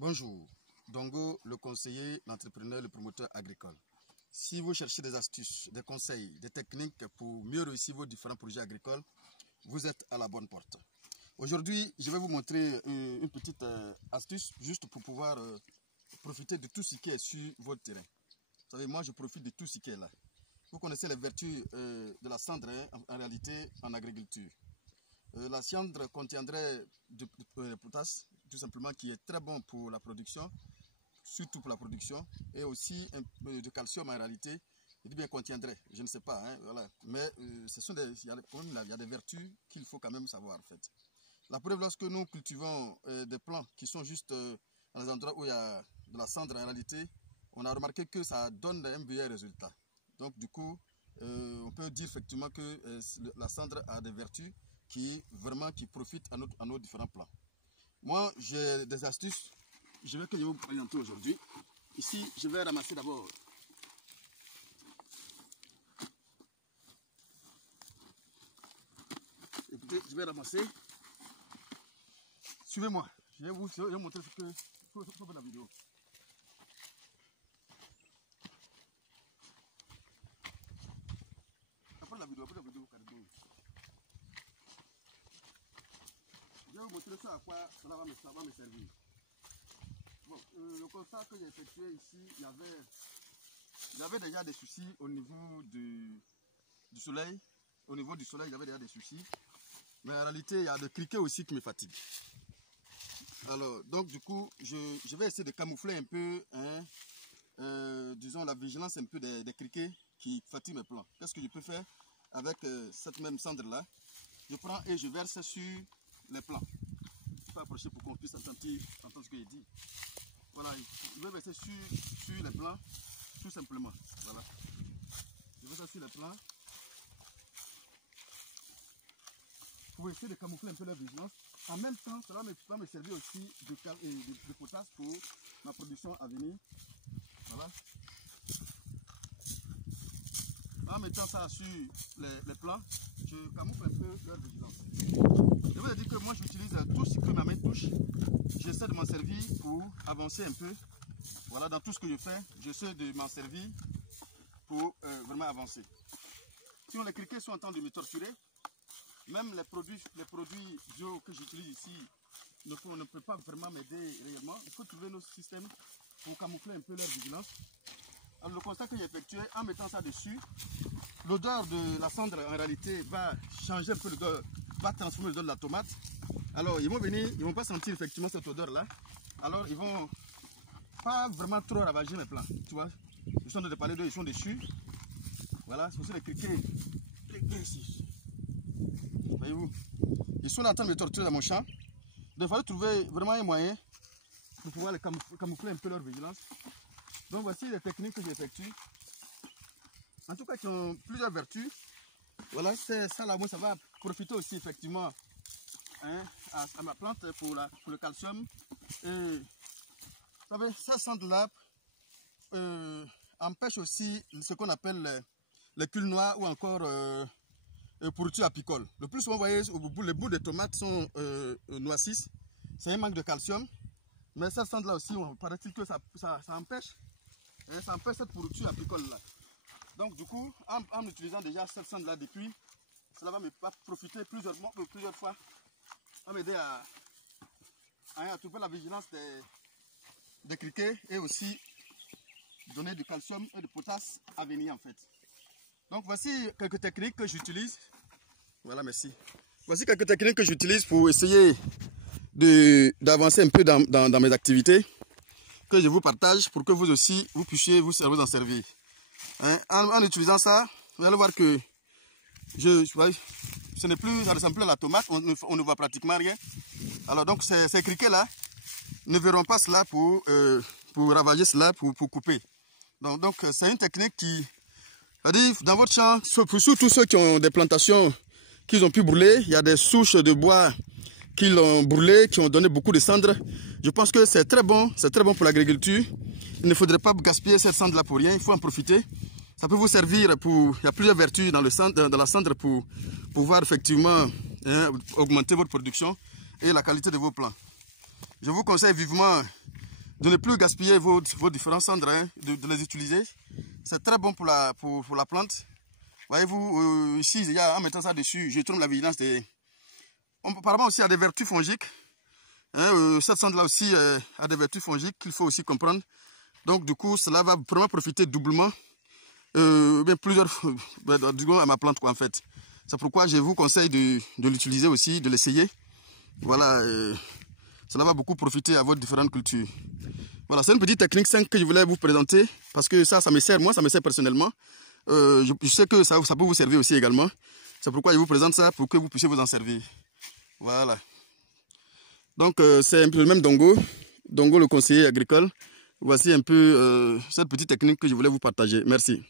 Bonjour, Dongo, le conseiller, l'entrepreneur, le promoteur agricole. Si vous cherchez des astuces, des conseils, des techniques pour mieux réussir vos différents projets agricoles, vous êtes à la bonne porte. Aujourd'hui, je vais vous montrer une petite astuce juste pour pouvoir profiter de tout ce qui est sur votre terrain. Vous savez, moi je profite de tout ce qui est là. Vous connaissez les vertus de la cendre en réalité en agriculture. La cendre contiendrait du potasse, tout simplement, qui est très bon pour la production, surtout pour la production, et aussi un peu de calcium en réalité. Je dis bien contiendrait, je ne sais pas, hein, voilà. Mais il y a des vertus qu'il faut quand même savoir en fait. La preuve, lorsque nous cultivons des plants qui sont juste dans les endroits où il y a de la cendre en réalité, on a remarqué que ça donne un meilleur résultat. Donc du coup, on peut dire effectivement que la cendre a des vertus qui profitent à nos différents plants. Moi, j'ai des astuces que je vais vous présenter aujourd'hui. Ici, je vais ramasser d'abord écoutez, je vais ramasser. Suivez-moi. Je vais vous montrer ce que faut faire la vidéo. Après la vidéo, je vais vous montrer ça à quoi cela va me servir. Bon, le constat que j'ai effectué ici, il y avait déjà des soucis au niveau du soleil. Au niveau du soleil, il y avait déjà des soucis. Mais en réalité, il y a des criquets aussi qui me fatiguent. Alors, donc du coup, je vais essayer de camoufler un peu, hein, disons, la vigilance un peu des criquets qui fatiguent mes plants. Qu'est-ce que je peux faire avec cette même cendre-là? Je prends et je verse sur les plants. Je peux approcher pour qu'on puisse entendre ce que je dis. Voilà, je vais verser sur les plants, tout simplement. Voilà. Je verse ça sur les plants. Pour essayer de camoufler un peu leur vigilance. En même temps, cela va me servir aussi de potasse pour ma production à venir. Voilà. En mettant ça sur les plants, je camoufle un peu leur vigilance. Je veux dire que moi j'utilise tout ce que ma main touche. J'essaie de m'en servir pour avancer un peu. Voilà, dans tout ce que je fais, j'essaie de m'en servir pour vraiment avancer. Sinon les criquets sont en train de me torturer. Même les produits bio que j'utilise ici ne peut pas vraiment m'aider réellement. Il faut trouver nos systèmes pour camoufler un peu leur vigilance. Alors le constat que j'ai effectué en mettant ça dessus, l'odeur de la cendre en réalité va changer un peu l'odeur, va transformer l'odeur de la tomate. Alors ils vont venir, ils ne vont pas sentir effectivement cette odeur là. Alors ils vont pas vraiment trop ravager mes plants. Tu vois, ils sont en train de parler d'eux, ils sont dessus. Voilà, c'est aussi les criquets ici. Voyez-vous, ils sont en train de me torturer dans mon champ. Donc il fallait trouver vraiment un moyen pour pouvoir les camoufler un peu leur vigilance. Donc voici les techniques que j'effectue. En tout cas, qui ont plusieurs vertus. Voilà, c'est ça là, moi ça va profiter aussi effectivement, hein, à ma plante pour le calcium. Et vous savez, ça sent de là empêche aussi ce qu'on appelle les culs noirs ou encore pourriture apicole. Le plus souvent, vous voyez, les bouts de tomates sont noircis. C'est un manque de calcium. Mais ça sent là aussi, paraît-il que ça empêche. Ça empêche cette pourriture apicole là. Donc du coup, en utilisant déjà cette cendre là depuis, cela va me profiter plusieurs fois, va m'aider à trouver la vigilance des criquets et aussi donner du calcium et du potasse à venir en fait. Donc voici quelques techniques que j'utilise. Voilà, merci. Voici quelques techniques que j'utilise pour essayer d'avancer un peu dans mes activités, que je vous partage pour que vous aussi, vous puissiez vous en servir. Hein? En utilisant ça, vous allez voir que ce n'est plus, ça ressemble plus à la tomate, on ne voit pratiquement rien. Alors donc ces criquets là ne verront pas cela pour ravager cela, pour couper. Donc c'est une technique qui, c'est-à-dire dans votre champ, surtout ceux qui ont des plantations qu'ils ont pu brûler, il y a des souches de bois qui l'ont brûlé, qui ont donné beaucoup de cendres. Je pense que c'est très bon pour l'agriculture. Il ne faudrait pas gaspiller cette cendre là pour rien, il faut en profiter. Ça peut vous servir il y a plusieurs vertus dans la cendre pour pouvoir effectivement augmenter votre production et la qualité de vos plants. Je vous conseille vivement de ne plus gaspiller vos différents cendres, hein, de les utiliser. C'est très bon pour la plante. Voyez-vous, ici, il y a, en mettant ça dessus, je trouve la vigilance. Apparemment aussi, il y a des vertus fongiques. Hein, cette cendre-là aussi a des vertus fongiques qu'il faut aussi comprendre. Donc, du coup, cela va vraiment profiter doublement. Plusieurs à ma plante, quoi, en fait. C'est pourquoi je vous conseille de l'utiliser aussi, de l'essayer. Voilà, cela va beaucoup profiter à vos différentes cultures. Voilà, c'est une petite technique 5 que je voulais vous présenter, parce que ça me sert, moi, ça me sert personnellement. Je sais que ça peut vous servir aussi également. C'est pourquoi je vous présente ça, pour que vous puissiez vous en servir. Voilà. Donc, c'est un peu le même Dongo, le conseiller agricole. Voici un peu cette petite technique que je voulais vous partager. Merci.